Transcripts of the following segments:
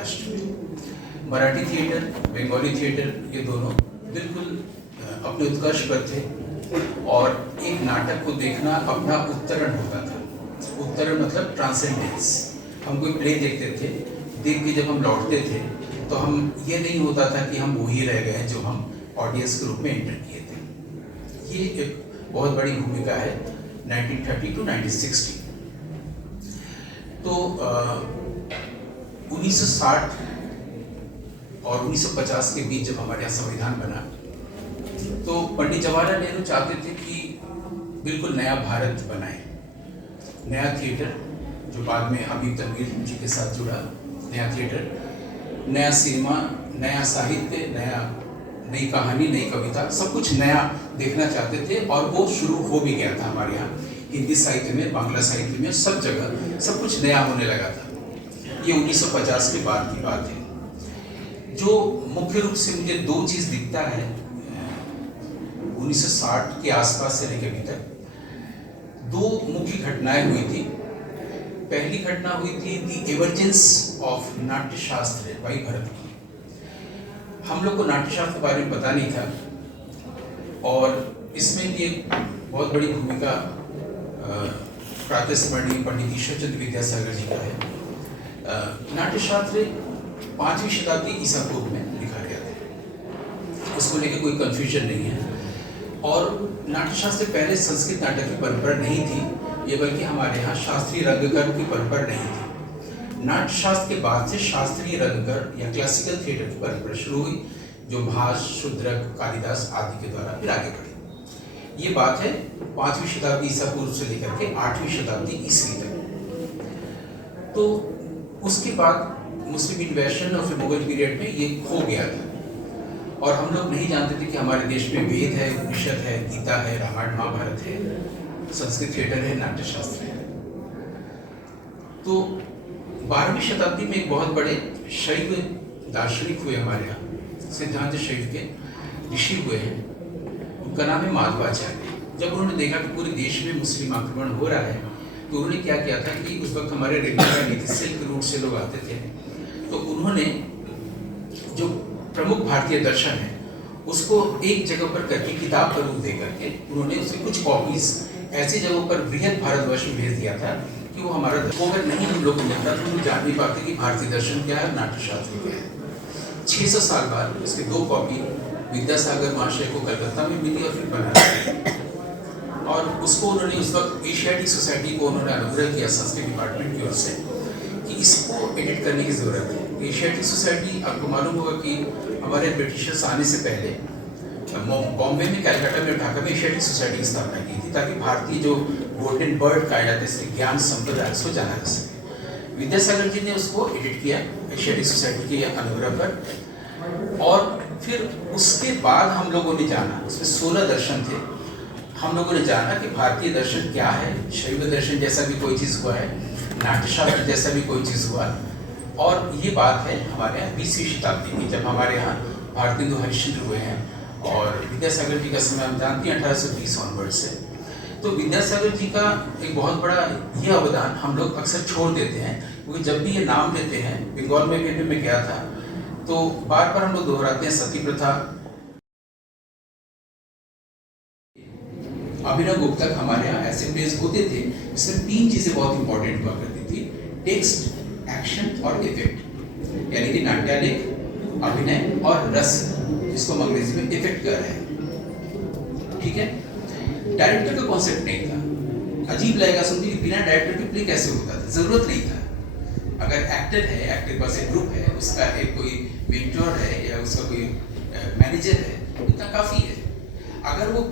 महाराष्ट्र में। Marathi theatre, Bengali theatre, ये दोनों बिल्कुल अपने उत्कर्ष पर थे और एक नाटक को देखना अपना उत्तरण होता था। उत्तरण मतलब ट्रांसेंडेंस। हम कोई प्ले देखते थे, देख के जब हम लौटते थे तो हम ये नहीं होता था कि हम वही रह गए जो हम ऑडियंस के रूप में एंटर किए थे। ये एक बहुत बड़ी भूमिका है 1930 टू 1960। तो 1960 और 1950 के बीच जब हमारे यहाँ संविधान बना तो पंडित जवाहरलाल नेहरू चाहते थे कि बिल्कुल नया भारत बनाए, नया थिएटर जो बाद में हबीब तनवीर जी के साथ जुड़ा, नया थिएटर, नया सिनेमा, नया साहित्य, नई कहानी, नई कविता, सब कुछ नया देखना चाहते थे और वो शुरू हो भी गया था हमारे यहाँ। हिंदी साहित्य में, बांग्ला साहित्य में, सब जगह सब कुछ नया होने लगा था। ये 1950 के बाद की बात है। जो मुख्य रूप से मुझे दो चीज़ दिखता है 1960 के आसपास से लेकर अभी तक, दो मुख्य घटनाएं हुई थी। पहली घटना हुई थी दी एवर्जेंस ऑफ नाट्य शास्त्र बाई भरत की। हम लोग को नाट्य शास्त्र के बारे में पता नहीं था और इसमें भी एक बहुत बड़ी भूमिका प्रातःस्मरणीय पंडित ईश्वर चंद्र विद्यासागर जी का है। नाट्य शास्त्र 5वीं शताब्दी ईसा पूर्व में लिखा गया था, उसको लेकर कोई कंफ्यूजन नहीं है। और नाट्यशास्त्र से पहले संस्कृत नाटक की परंपरा नहीं थी, ये बल्कि हमारे यहाँ शास्त्रीय रंगकर्म की परंपरा नहीं थी। नाट्यशास्त्र के बाद से शास्त्रीय रंगकर्म या क्लासिकल थिएटर की परंपरा शुरू हुई, जो भास, शूद्रक, कालिदास आदि के द्वारा फिर आगे बढ़ी। ये बात है 5वीं शताब्दी ईसा पूर्व से लेकर के 8वीं शताब्दी ईस्वी तक। तो उसके बाद मुस्लिम इन्वेशन और फिर मुगल पीरियड में ये खो गया था और हम लोग नहीं जानते थे कि हमारे देश में वेद है, उपनिषद है, गीता है, रामायण महाभारत है, संस्कृत थिएटर है, नाट्यशास्त्र है। तो 12वीं शताब्दी में एक बहुत बड़े शैव दार्शनिक हुए हमारे यहाँ, सिद्धांत शैव के ऋषि हुए हैं, उनका नाम है माधवाचार्य। जब उन्होंने देखा कि पूरे देश में मुस्लिम आक्रमण हो रहा है तो उन्होंने क्या किया था कि उस वक्त हमारे रेगिस्तान नहीं थे, सिल्क रूट से लोग आते थे, तो उन्होंने जो प्रमुख भारतीय दर्शन है उसको एक जगह पर करके किताब का रूप दे करके उन्होंने उसकी कुछ कॉपीज ऐसी जगहों पर बृहद भारतवर्ष में भेज दिया था कि वो हमारा अगर नहीं हम लोग को मिलता तो हम जान नहीं पाते कि भारतीय दर्शन क्या है, नाट्यशास्त्र क्या है। 600 साल बाद उसकी 2 कॉपी विद्यासागर महाशय को कलकत्ता में मिली और फिर बनाया और उसको उन्होंने उस वक्त एशियाटिक सोसाइटी को उन्होंने अनुग्रह किया संस्कृत डिपार्टमेंट की ओर से कि इसको एडिट करने की ज़रूरत है। एशियाटिक सोसाइटी, आपको मालूम होगा कि हमारे ब्रिटिशर्स आने से पहले बॉम्बे में, कलकत्ता में, ढाका में एशियाटिक सोसाइटी की स्थापना की थी ताकि भारतीय जो गोल्डन बर्ड कहा जाता है इसके ज्ञान संप्रदाय को जाना जा सके। विद्यासागर जी ने उसको एडिट किया एशियाटिक सोसाइटी के अनुग्रह पर और फिर उसके बाद हम लोगों ने जाना, उसमें 16 दर्शन थे। हम लोगों ने जाना कि भारतीय दर्शन क्या है, शैव दर्शन जैसा भी कोई चीज़ हुआ है, नाट्यशास्त्र जैसा भी कोई चीज़ हुआ। और ये बात है हमारे यहाँ 20वीं शताब्दी की, जब हमारे यहाँ भारतेंदु हरिश्चंद्र हुए हैं और विद्यासागर जी का समय हम जानते हैं 1820 ऑनवर्ड से। तो विद्यासागर जी का एक बहुत बड़ा ये अवदान हम लोग अक्सर छोड़ देते हैं, क्योंकि जब भी ये नाम लेते हैं, बंगाल में भी मैं गया था तो बार बार हम लोग दोहराते हैं सती प्रथा। अभिनव गुप्ता हमारे यहाँ ऐसे प्लेस होते थे जिसमें 3 चीज़ें बहुत इंपॉर्टेंट हुआ करती थी, टेक्स्ट, एक्शन और इफेक्ट, यानी कि नाट्यालेख, अभिनय और रस, जिसको हम अंग्रेजी में इफेक्ट कर रहे हैं। ठीक है, डायरेक्टर का कॉन्सेप्ट नहीं था। अजीब लगेगा सुन के कि बिना डायरेक्टर के प्ले कैसे होता था, जरूरत नहीं था। अगर एक्टर है, एक्टर के पास एक ग्रुप है, उसका एक कोई मेंटर है या उसका कोई मैनेजर है, इतना काफ़ी है। अगर वो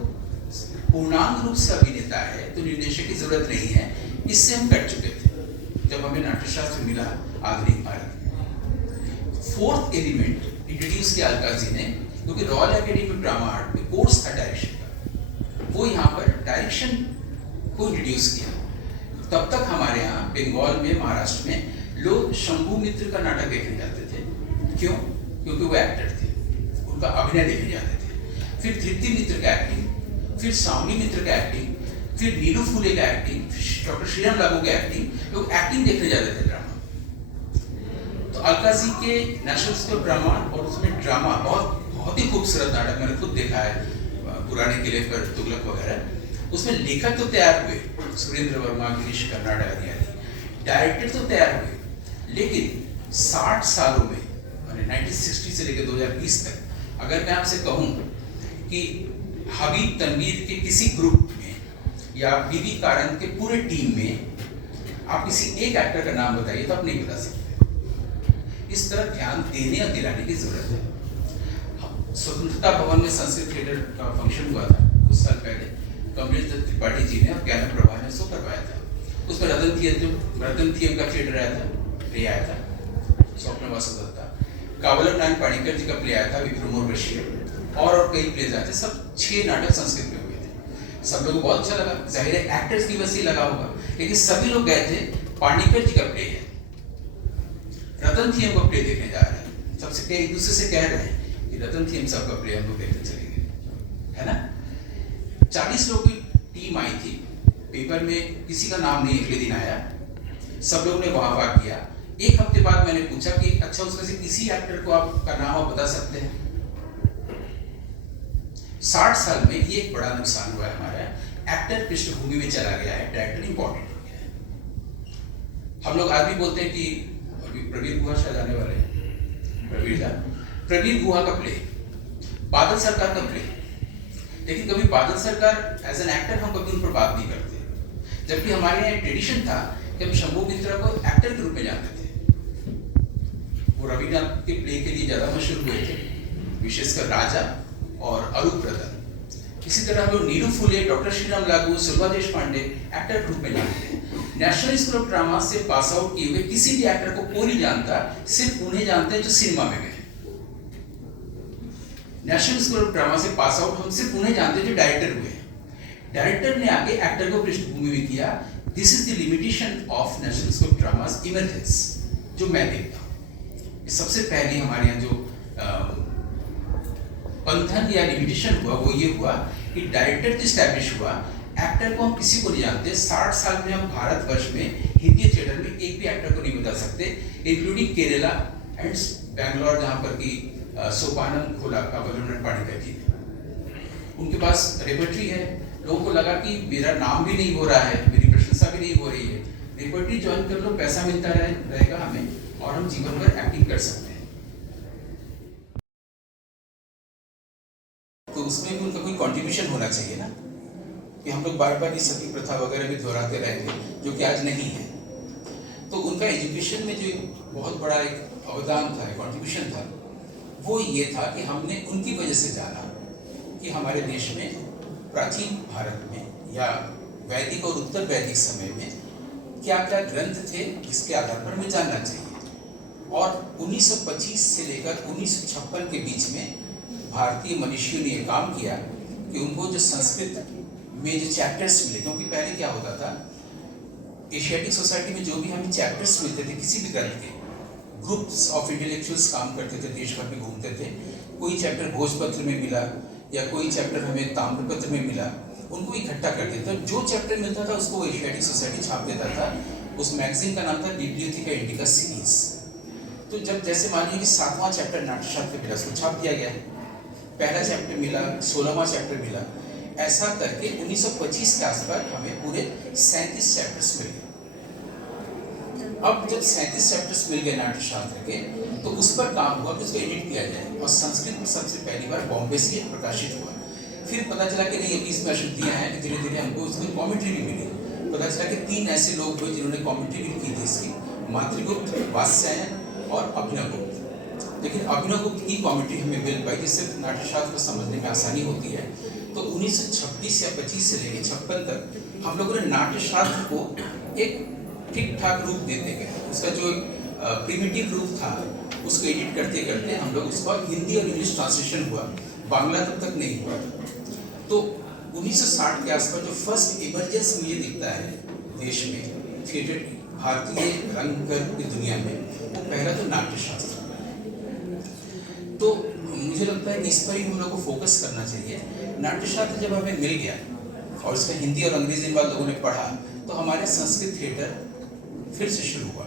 पूर्णांग रूप से अभिनेता है तो निर्देशक की जरूरत नहीं है। इससे हम कट चुके थे जब हमें नाट्यशास्त्र मिला आधुनिक भारत में। 4th एलिमेंट इंट्रोड्यूस किया अलका जी ने, क्योंकि royal academy of drama art में कोर्स था डायरेक्शन का, वो यहाँ पर डायरेक्शन को इंट्रोड्यूस किया। तब तक हमारे यहाँ बंगाल में, महाराष्ट्र में लोग शंभू मित्र का नाटक देखने जाते थे। क्यों? क्योंकि वो एक्टर थे, उनका अभिनय देखने जाते थे। फिर तृप्ति मित्र का एक्टिंग, फिर सावनी मित्र का एक्टिंग, फिर नीलू फुले का एक्टिंग, डॉक्टर श्रीराम लागू का एक्टिंग, लोग एक्टिंग देखने जाते थे ड्रामा। तो अलका जी के नेशनल स्कूल ड्रामा और उसमें ड्रामा बहुत ही खूबसूरत नाटक, मैंने खुद देखा है, पुराने किले पर तुगलक वगैरह। उसमें लेखक तो तैयार हुए, सुरेंद्र वर्मा, गिरीश कर्नाड आदि, डायरेक्टर तो तैयार हुए, लेकिन 60 सालों में, मैंने 1960 से लेकर 2020 तक, अगर मैं आपसे कहूँ कि हबीब तनवीर के किसी ग्रुप में या बीबी कारंत के पूरे टीम में आप किसी एक एक्टर का नाम बताइए तो आप नहीं बता सकते। इस तरह ध्यान देने और दिलाने की जरूरत है। स्वतंत्रता भवन में संस्कृत थिएटर का फंक्शन हुआ था कुछ साल पहले, कमलेश दत्त त्रिपाठी जी ने और ज्ञान प्रभा ने उसको करवाया था। उसमें रतन थियम का थिएटर आया था, प्ले आया था, स्वप्न वासुदत्ता, कावलम नारायण पाणिकर जी का प्ले आया था, विक्रमोर बशीर, और कई प्लेज आए थे। सब 6 नाटक संस्कृत में हुए थे। सब लोगों को बहुत अच्छा लगा, जाहिर है एक्टर्स की वजह से लगा होगा, लेकिन सभी लोग गए थे। पाणिकर जी का प्ले है, रतन थियम का प्ले देखने जा रहे हैं, सबसे एक दूसरे से कह रहे हैं कि रतन थियम साहब का प्ले हम लोग देखने चलेंगे, है ना। 40 लोगों की टीम आई थी, पेपर में किसी का नाम नहीं अगले दिन आया, सब लोगों ने वाह वाह किया। एक हफ्ते बाद मैंने पूछा कि अच्छा उसमें से किसी एक्टर को आपका नाम आप बता सकते हैं। 60 साल में ये एक बड़ा नुकसान हुआ है हमारा, एक्टर पृष्ठभूमि में चला गया है, डायरेक्टर इंपॉर्टेंट हो गया है। हम लोग आज भी बोलते हैं कि अभी प्रवीण गुहा शायद आने वाले हैं, प्रवीण गुहा का प्ले, बादल सरकार का प्ले, लेकिन कभी बादल सरकार एज एन एक्टर हम कभी उन पर बात नहीं करते, जबकि हमारे यहाँ ट्रेडिशन था कि हम शंभू मित्रा को एक्टर के रूप में जानते थे। वो रविनाथ के प्ले के लिए ज्यादा मशहूर हुए थे, विशेषकर राजा और अरूप प्रदन। इसी तरह हम लोग नीरू फुले, डॉक्टर श्रीराम लागू, सुरमा देश पांडे एक्टर के रूप में जानते हैं। नेशनल स्कूल ऑफ ड्रामा से पास आउट किए हुए किसी भी एक्टर को कोई नहीं जानता, सिर्फ उन्हें जानते हैं जो सिनेमा में गए। नेशनल स्कूल ऑफ ड्रामा से पास आउट हम सिर्फ उन्हें जानते हैं जो डायरेक्टर हुए। डायरेक्टर ने आगे एक्टर को पृष्ठभूमि में किया। This is the limitation of national school of dramas emergence, जो मैं देखता हूँ। सबसे पहले हमारे यहाँ जो बंधन या लिमिटेशन हुआ वो ये हुआ कि डायरेक्टर जो स्टैब्लिश हुआ, एक्टर को हम किसी को नहीं जानते। 60 साल में हम भारतवर्ष में हिंदी थिएटर में एक भी एक्टर को नहीं बता सकते, इंक्लूडिंग केरला एंड बैंगलोर, जहाँ पर कि सोपानम खोला कावलम पाणिकर जी ने। उनके पास रेपर्टरी है। लोगों को लगा कि मेरा नाम भी नहीं हो रहा है, मेरी प्रशंसा भी नहीं हो रही है, रेपर्टरी ज्वाइन कर लो, पैसा मिलता रहेगा हमें और हम जीवन भर एक्टिंग कर सकते हैं। तो उसमें भी उनका कोई कंट्रीब्यूशन होना चाहिए ना, कि हम लोग बार बार इस सती प्रथा वगैरह भी दोहराते रहेंगे, जो कि आज नहीं है। तो उनका एजुकेशन में जो बहुत बड़ा एक अवदान था, कंट्रीब्यूशन था, वो ये था कि हमने उनकी वजह से जाना कि हमारे देश में प्राचीन भारत में या वैदिक और उत्तर वैदिक समय में क्या क्या ग्रंथ थे, जिसके आधार पर हमें जानना चाहिए। और 1925 से लेकर 1956 के बीच में भारतीय मनीषियों ने यह काम किया कि उनको जो संस्कृत में जो चैप्टर्स मिले, क्योंकि पहले क्या होता था, एशियाटिक सोसाइटी में जो भी हमें चैप्टर्स मिलते थे किसी भी ग्रंथ के, ग्रुप्स ऑफ इंटेलेक्चुअल्स काम करते थे, देश भर में घूमते थे। कोई चैप्टर भोजपत्र में मिला या कोई चैप्टर हमें ताम्रपत्र में मिला, उनको इकट्ठा करते थे। जो चैप्टर मिलता था उसको एशियाटिक सोसाइटी छाप देता था। उस मैगजीन का नाम था बिब्लियोथेका इंडिका सीरीज। तो जब जैसे मान लीजिए कि 7वां चैप्टर नाट्यशास्त्र मिला, उसको छाप दिया गया, पहला चैप्टर मिला, 16वां चैप्टर मिला, ऐसा करके 1925 के आसपास हमें पूरे 37 चैप्टर्स मिल गए। अब जब 37 चैप्टर्स मिल गए नाट्यशास्त्र के, तो उस पर काम हुआ कि उसको एडिट किया जाए, और संस्कृत में सबसे पहली बार बॉम्बे से प्रकाशित हुआ। फिर पता चला कि नहीं, अभी इसमें अशुद्धियाँ हैं, धीरे धीरे हमको उसमें कॉमेंट्री भी मिली। पता चला कि 3 ऐसे लोग हुए जिन्होंने कॉमेंट्री भी की थी इसकी, मातृगुप्त, वात्स्यायन और अभिनवगुप्त। लेकिन अभिनवगुप्त की कॉमेंट्री हमें मिल पाई, जिससे नाट्यशास्त्र को समझने में आसानी होती है। तो 1926 या 25 से लेकर 56 तक हम लोगों ने नाट्यशास्त्र को एक ठीक ठाक रूप देते गए। उसका जो प्रिमिटिव रूप था उसको एडिट करते करते हम लोग उसका हिंदी और इंग्लिश ट्रांसलेशन हुआ, बांग्ला तब तक नहीं हुआ। तो 1960 के आसपास जो फर्स्ट इमरजेंस मुझे दिखता है देश में थिएटर भारतीय रंगकर की दुनिया में, वो पहला तो नाट्यशास्त्र। तो मुझे लगता है कि इस पर ही हम लोग को फोकस करना चाहिए। नाट्यशास्त्र जब हमें मिल गया और इसका हिंदी और अंग्रेजी में लोगों ने पढ़ा, तो हमारे संस्कृत थिएटर फिर से शुरू हुआ।